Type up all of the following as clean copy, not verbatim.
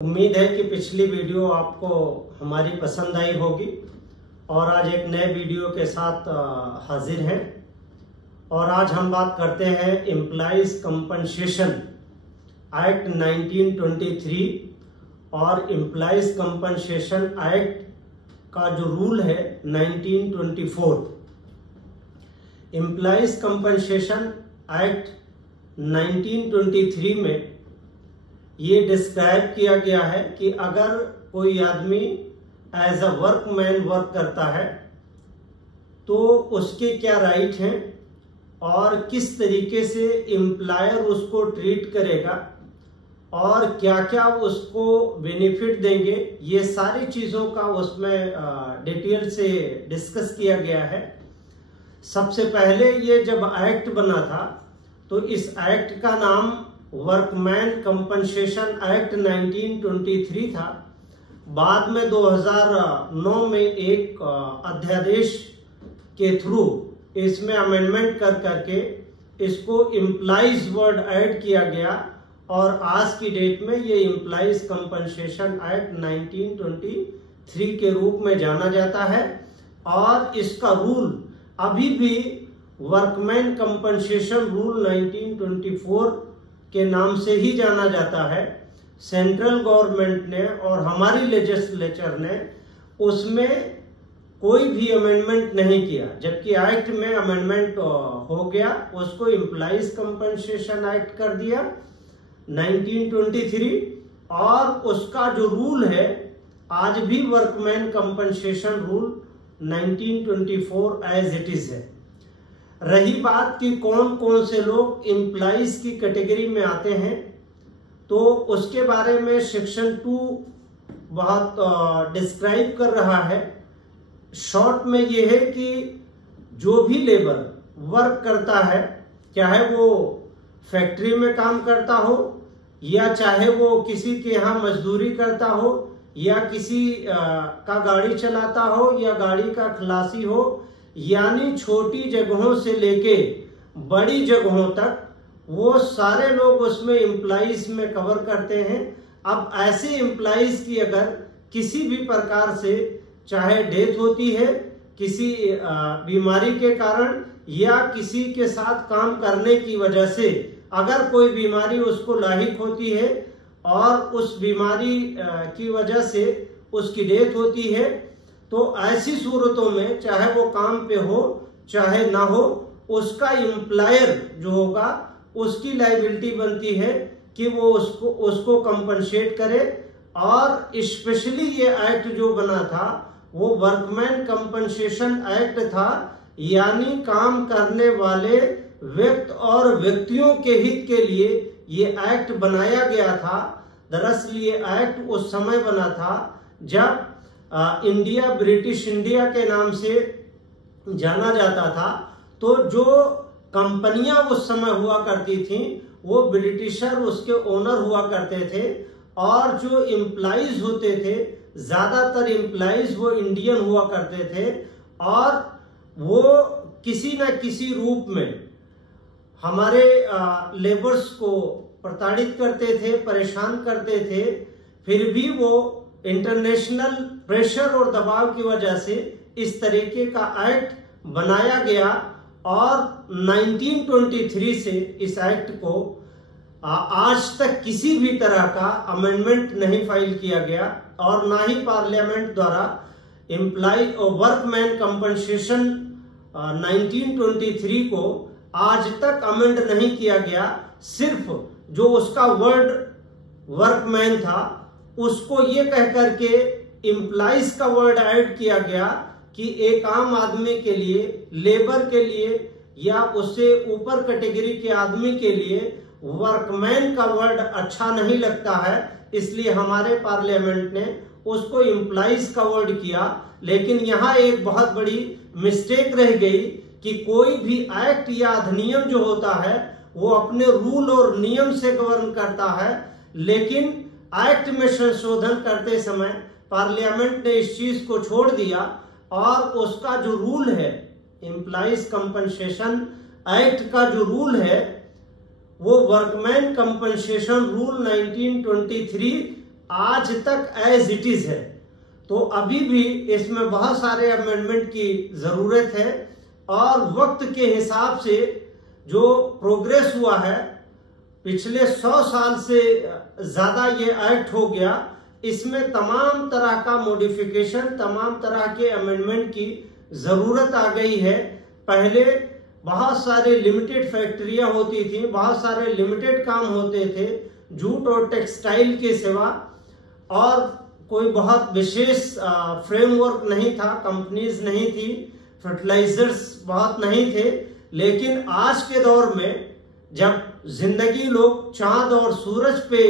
उम्मीद है कि पिछली वीडियो आपको हमारी पसंद आई होगी और आज एक नए वीडियो के साथ हाजिर हैं। और आज हम बात करते हैं एम्प्लॉइज कंपनसेशन एक्ट 1923 और एम्प्लॉइज कंपनसेशन एक्ट का जो रूल है 1924। एम्प्लॉइज कंपनसेशन एक्ट 1923 में ये डिस्क्राइब किया गया है कि अगर कोई आदमी एज अ वर्कमैन वर्क करता है तो उसके क्या राइट हैं और किस तरीके से एम्प्लॉयर उसको ट्रीट करेगा और क्या क्या उसको बेनिफिट देंगे, ये सारी चीज़ों का उसमें डिटेल से डिस्कस किया गया है। सबसे पहले ये जब एक्ट बना था तो इस एक्ट का नाम वर्कमैन कंपनसेशन एक्ट 1923 था। बाद में 2009 में एक अध्यादेश के थ्रू इसमें अमेंडमेंट कर करके इसको एम्प्लॉइज वर्ड ऐड किया गया और आज की डेट में ये एम्प्लॉइज कंपनसेशन एक्ट 1923 के रूप में जाना जाता है। और इसका रूल अभी भी वर्कमैन कंपनसेशन रूल 1924 के नाम से ही जाना जाता है। सेंट्रल गवर्नमेंट ने और हमारी लेजिस्लेचर ने उसमें कोई भी अमेंडमेंट नहीं किया, जबकि एक्ट में अमेंडमेंट हो गया, उसको एम्प्लॉइज कंपनसेशन एक्ट कर दिया 1923 और उसका जो रूल है आज भी workman compensation rule 1924 as it is है। रही बात कि कौन कौन से लोग एम्प्लॉइज की कैटेगरी में आते हैं, तो उसके बारे में सेक्शन 2 बहुत डिस्क्राइब कर रहा है। शॉर्ट में ये है कि जो भी लेबर वर्क करता है, चाहे वो फैक्ट्री में काम करता हो या चाहे वो किसी के यहाँ मजदूरी करता हो या किसी का गाड़ी चलाता हो या गाड़ी का खलासी हो, यानी छोटी जगहों से लेके बड़ी जगहों तक वो सारे लोग उसमें एम्प्लॉइज में कवर करते हैं। अब ऐसे एम्प्लॉइज की अगर किसी भी प्रकार से चाहे डेथ होती है किसी बीमारी के कारण या किसी के साथ काम करने की वजह से, अगर कोई बीमारी उसको लाहिक होती है और उस बीमारी की वजह से उसकी डेथ होती है, तो ऐसी सूरतों में चाहे वो काम पे हो चाहे ना हो, उसका एम्प्लॉयर जो होगा उसकी लायबिलिटी बनती है कि वो उसको कंपनसेट करे। और स्पेशली ये एक्ट जो बना था वो वर्कमैन कंपनसेशन एक्ट था, यानी काम करने वाले व्यक्ति और व्यक्तियों के हित के लिए ये एक्ट बनाया गया था। दरअसल ये एक्ट उस समय बना था जब इंडिया ब्रिटिश इंडिया के नाम से जाना जाता था। तो जो कंपनियां उस समय हुआ करती थी वो ब्रिटिशर उसके ओनर हुआ करते थे और जो एम्प्लॉइज होते थे ज्यादातर एम्प्लॉइज वो इंडियन हुआ करते थे और वो किसी न किसी रूप में हमारे लेबर्स को प्रताड़ित करते थे, परेशान करते थे। फिर भी वो इंटरनेशनल प्रेशर और दबाव की वजह से इस तरीके का एक्ट बनाया गया और 1923 से इस एक्ट को आज तक किसी भी तरह का अमेंडमेंट नहीं फाइल किया गया और ना ही पार्लियामेंट द्वारा एम्प्लॉय और वर्कमैन कंपनसेशन 1923 को आज तक अमेंड नहीं किया गया। सिर्फ जो उसका वर्ड वर्कमैन था उसको ये कह करके एम्प्लॉइज का वर्ड ऐड किया गया कि एक आम आदमी के लिए, लेबर के लिए या उससे ऊपर कैटेगरी के आदमी के लिए वर्कमैन का वर्ड अच्छा नहीं लगता है, इसलिए हमारे पार्लियामेंट ने उसको एम्प्लॉइज का वर्ड किया। लेकिन यहाँ एक बहुत बड़ी मिस्टेक रह गई कि कोई भी एक्ट या अधिनियम जो होता है वो अपने रूल और नियम से गवर्न करता है, लेकिन एक्ट में संशोधन करते समय पार्लियामेंट ने इस चीज को छोड़ दिया और उसका जो रूल है एम्प्लॉइज कंपनसेशन एक्ट का जो रूल है वो वर्कमैन कंपनसेशन रूल 1923 आज तक एज इट इज है। तो अभी भी इसमें बहुत सारे अमेंडमेंट की जरूरत है और वक्त के हिसाब से जो प्रोग्रेस हुआ है, पिछले 100 साल से ज्यादा ये एक्ट हो गया, इसमें तमाम तरह का मॉडिफिकेशन, तमाम तरह के अमेंडमेंट की जरूरत आ गई है। पहले बहुत सारे लिमिटेड फैक्ट्रियां होती थी, बहुत सारे लिमिटेड काम होते थे जूट और टेक्सटाइल के सिवा, और कोई बहुत विशेष फ्रेमवर्क नहीं था, कंपनीज नहीं थी, फर्टिलाइजर्स बहुत नहीं थे। लेकिन आज के दौर में जब जिंदगी लोग चांद और सूरज पे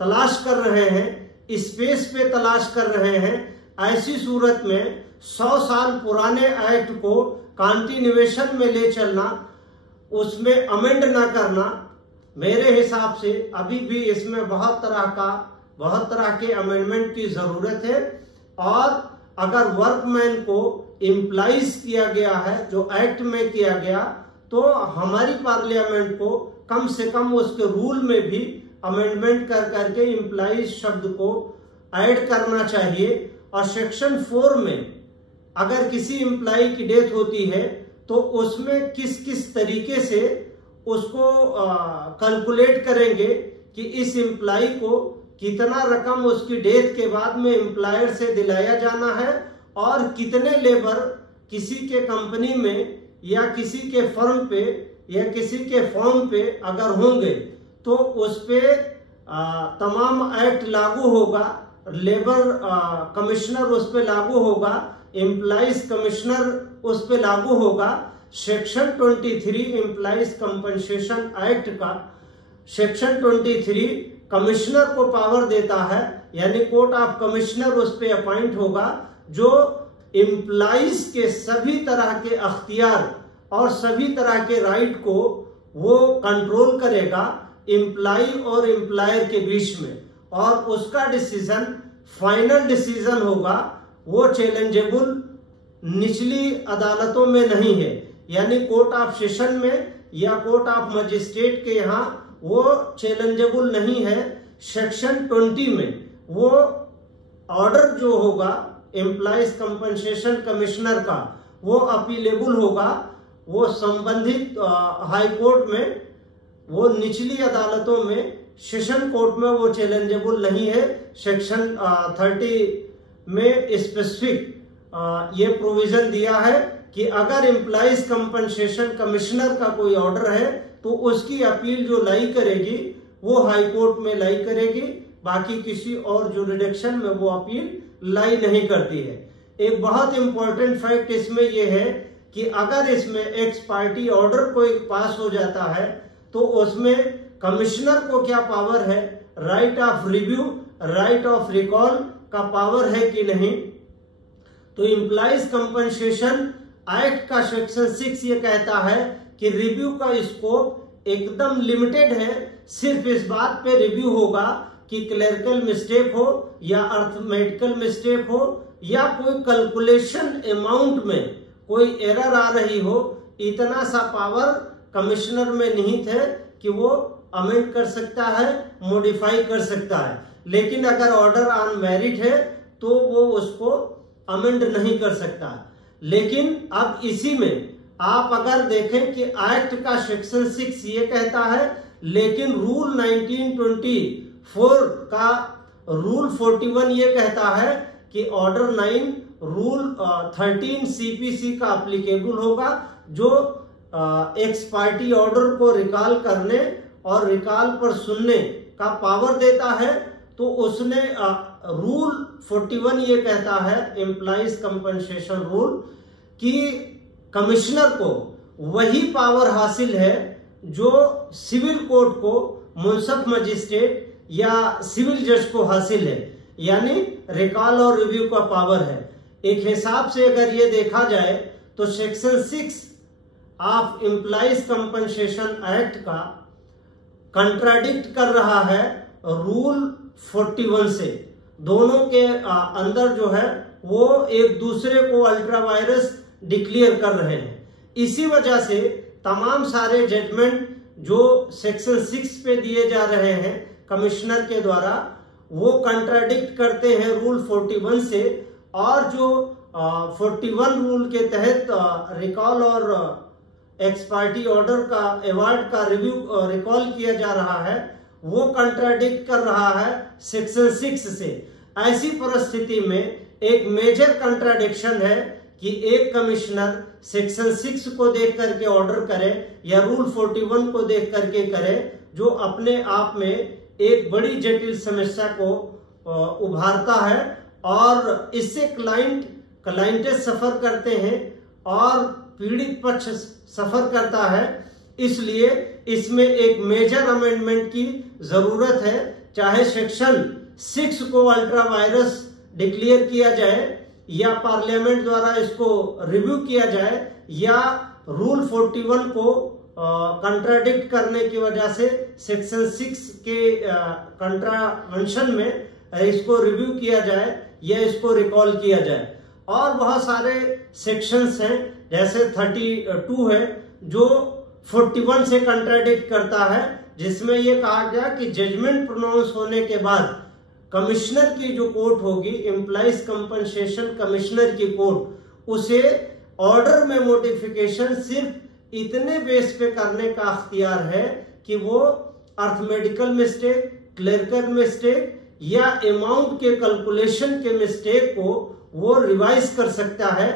तलाश कर रहे हैं, स्पेस पे तलाश कर रहे हैं, ऐसी सूरत में 100 साल पुराने एक्ट को कंटिन्यूएशन में ले चलना, उसमें अमेंड ना करना, मेरे हिसाब से अभी भी इसमें बहुत तरह के अमेंडमेंट की जरूरत है। और अगर वर्कमैन को इम्प्लाइज किया गया है, जो एक्ट में किया गया, तो हमारी पार्लियामेंट को कम से कम उसके रूल में भी अमेंडमेंट कर करके इम्प्लाइज शब्द को ऐड करना चाहिए। और सेक्शन 4 में अगर किसी एम्प्लॉय की डेथ होती है तो उसमें किस किस तरीके से उसको कैलकुलेट करेंगे कि इस एम्प्लॉय को कितना रकम उसकी डेथ के बाद में एम्प्लॉयर से दिलाया जाना है, और कितने लेबर किसी के कंपनी में या किसी के फर्म पे या किसी के फॉर्म पे अगर होंगे तो उस पे तमाम एक्ट लागू होगा। लेबर कमिश्नर उस पे लागू होगा, एम्प्लॉइज कमिश्नर उस पे लागू होगा। सेक्शन 23 एम्प्लॉइज कंपनसेशन एक्ट का सेक्शन 23 कमिश्नर को पावर देता है, यानी कोर्ट ऑफ कमिश्नर उस पे अपॉइंट होगा, जो एम्प्लॉइज के सभी तरह के अख्तियार और सभी तरह के राइट को वो कंट्रोल करेगा एम्प्लॉय और एम्प्लॉयर के बीच में, और उसका डिसीजन फाइनल डिसीजन होगा, वो चैलेंजेबल निचली अदालतों में नहीं है, यानी कोर्ट ऑफ सेशन में या कोर्ट ऑफ मजिस्ट्रेट के यहाँ वो चैलेंजेबल नहीं है। सेक्शन 20 में वो ऑर्डर जो होगा एम्प्लॉइज कंपनसेशन कमिश्नर का, वो अपीलेबल होगा, वो संबंधित हाई कोर्ट में, वो निचली अदालतों में, सेशन कोर्ट में वो चैलेंजेबल नहीं है। सेक्शन 30 में स्पेसिफिक ये प्रोविजन दिया है कि अगर एम्प्लॉइज कंपनसेशन कमिश्नर का कोई ऑर्डर है तो उसकी अपील जो लाई करेगी वो हाई कोर्ट में लाई करेगी, बाकी किसी और जुरिडिक्शन में वो अपील लाई नहीं करती है। एक बहुत इंपॉर्टेंट फैक्ट इसमें यह है कि अगर इसमें एक्स पार्टी ऑर्डर कोई पास हो जाता है तो उसमें कमिश्नर को क्या पावर है, right of review, right of recall का पावर है कि नहीं। तो एम्प्लॉइज कंपनसेशन एक्ट का सेक्शन 6 ये कहता है कि रिव्यू का स्कोप एकदम लिमिटेड है, सिर्फ इस बात पे रिव्यू होगा कि क्लरिकल मिस्टेक हो या अर्थमेटिकल मिस्टेक हो या कोई कैलकुलेशन अमाउंट में कोई एरर आ रही हो, इतना सा पावर कमिश्नर में निहित है कि वो अमेंड कर सकता है, मॉडिफाई कर सकता है। लेकिन अगर ऑर्डर ऑन मेरिट है तो वो उसको अमेंड नहीं कर सकता। लेकिन अब इसी में आप अगर देखें कि एक्ट का सेक्शन 6 ये कहता है, लेकिन रूल 1924 का रूल 41 ये कहता है कि ऑर्डर 9 रूल 13 सीपीसी का एप्लीकेबल होगा, जो एक्स पार्टी ऑर्डर को रिकॉल करने और रिकॉल पर सुनने का पावर देता है। तो उसने रूल 41 ये कहता है, एम्प्लॉइज कंपनसेशन रूल, कि कमिश्नर को वही पावर हासिल है जो सिविल कोर्ट को, मुंसफ मजिस्ट्रेट या सिविल जज को हासिल है, यानी रिकॉल और रिव्यू का पावर है। एक हिसाब से अगर ये देखा जाए तो section 6 of employees compensation act का कंट्राडिक्ट कर रहा है रूल 41 से। दोनों के अंदर जो है वो एक दूसरे को अल्ट्रा वायरस डिक्लेयर कर रहे हैं। इसी वजह से तमाम सारे जजमेंट जो सेक्शन 6 पे दिए जा रहे हैं कमिश्नर के द्वारा, वो कंट्राडिक्ट करते हैं रूल 41 से, और जो 41 रूल के तहत रिकॉल और एक्स पार्टी ऑर्डर का अवार्ड का रिकॉल किया जा रहा है, वो कंट्राडिक्ट कर रहा है सेक्शन 6 से। ऐसी परिस्थिति में एक मेजर कंट्राडिक्शन है कि एक कमिश्नर सेक्शन 6 को देख करके ऑर्डर करे या रूल 41 को देख करके करे, जो अपने आप में एक बड़ी जटिल समस्या को उभारता है, और इससे क्लाइंटेस सफर करते हैं और पीड़ित पक्ष सफर करता है। इसलिए इसमें एक मेजर अमेंडमेंट की जरूरत है, चाहे सेक्शन 6 को अल्ट्रा वायरस डिक्लेयर किया जाए या पार्लियामेंट द्वारा इसको रिव्यू किया जाए, या रूल 41 को कंट्राडिक्ट करने की वजह से सेक्शन 6 के कंट्रावेंशन में इसको रिव्यू किया जाए या इसको रिकॉल किया जाए। और बहुत सारे सेक्शंस हैं, जैसे 32 है जो 41 से कंट्राडिक्ट करता है, जिसमें यह कहा गया कि जजमेंट प्रोनाउंस होने के बाद कमिश्नर की जो कोर्ट होगी, एम्प्लॉइज कंपनसेशन कमिश्नर की कोर्ट, उसे ऑर्डर में मॉडिफिकेशन सिर्फ इतने बेस पे करने का अख्तियार है कि वो अर्थमेटिकल मिस्टेक, क्लरिकल मिस्टेक या अमाउंट के कैलकुलेशन के मिस्टेक को वो रिवाइज कर सकता है,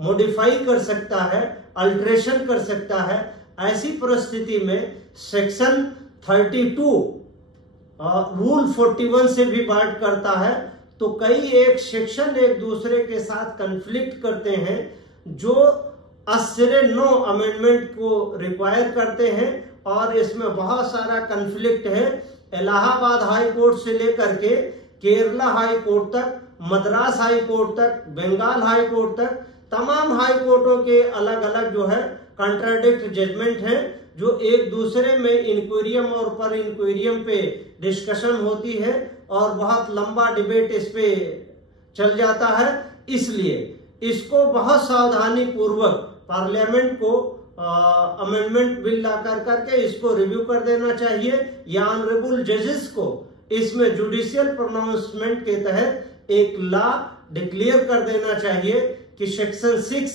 मॉडिफाई कर सकता है, अल्टरेशन कर सकता है। ऐसी परिस्थिति में सेक्शन 32 रूल 41 से भी बात करता है। तो कई एक सेक्शन एक दूसरे के साथ कंफ्लिक्ट करते हैं, जो 9 अमेंडमेंट को रिक्वायर करते हैं, और इसमें बहुत सारा कंफ्लिक्ट है। इलाहाबाद हाई कोर्ट से लेकर के केरला हाई कोर्ट तक, मद्रास हाई कोर्ट तक, बंगाल हाई कोर्ट तक, तमाम हाई कोर्टों के अलग अलग जो है कंट्राडिक्ट जजमेंट हैं, जो एक दूसरे में इंक्वेरियम और पर इंक्वेरियम पे डिस्कशन होती है, और बहुत लंबा डिबेट इस पे चल जाता है। इसलिए इसको बहुत सावधानी पूर्वक पार्लियामेंट को अमेंडमेंट बिल ला करके इसको रिव्यू कर देना चाहिए, या ऑनरेबल जजेस को इसमें जुडिशियल प्रोनाउंसमेंट के तहत एक लॉ डिक्लेयर कर देना चाहिए कि सेक्शन 6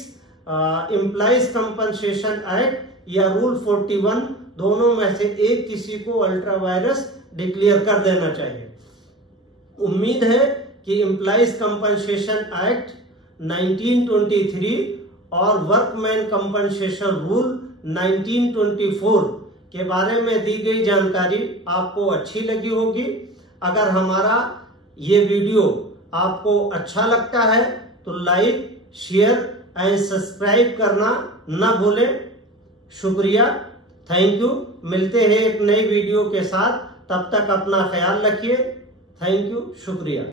एम्प्लॉइज कंपनसेशन एक्ट या रूल 41 दोनों में से एक किसी को अल्ट्रा वायरस डिक्लेयर कर देना चाहिए। उम्मीद है कि एम्प्लॉइज कंपनसेशन एक्ट 1923 और वर्कमैन कंपनसेशन रूल 1924 के बारे में दी गई जानकारी आपको अच्छी लगी होगी। अगर हमारा ये वीडियो आपको अच्छा लगता है तो लाइक, शेयर एंड सब्सक्राइब करना न भूलें। शुक्रिया, थैंक यू। मिलते हैं एक नई वीडियो के साथ, तब तक अपना ख्याल रखिए। थैंक यू, शुक्रिया।